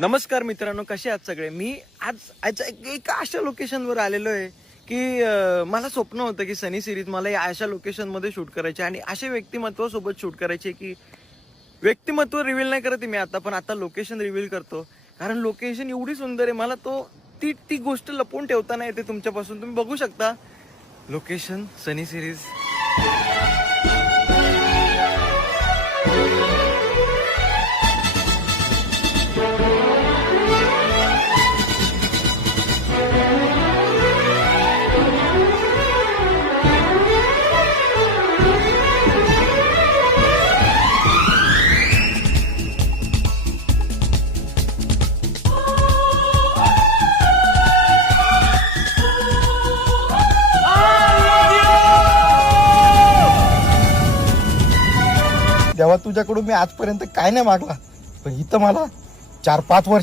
नमस्कार मित्रांनो, कसे आहात सगळे. मी आज एका अशा लोकेशनवर आलेलो आहे की मला स्वप्न होतं की सनी सिरीज मला या अशा लोकेशनमध्ये शूट करायचे आणि असे व्यक्तिमत्व सोबत शूट करायचे की व्यक्तिमत्व रिव्हील नाही करत मी आता, पण आता लोकेशन रिव्हील करतो. कारण लोकेशन एवढी सुंदर आहे, मला ती ती गोष्ट लपवून ठेवता नाही येते तुमच्यापासून. तुम्ही बघू शकता लोकेशन सनी सिरीज. तेव्हा तुझ्याकडून मी आजपर्यंत काय नाही मागला, पण इथं मला 4-5 वर्ष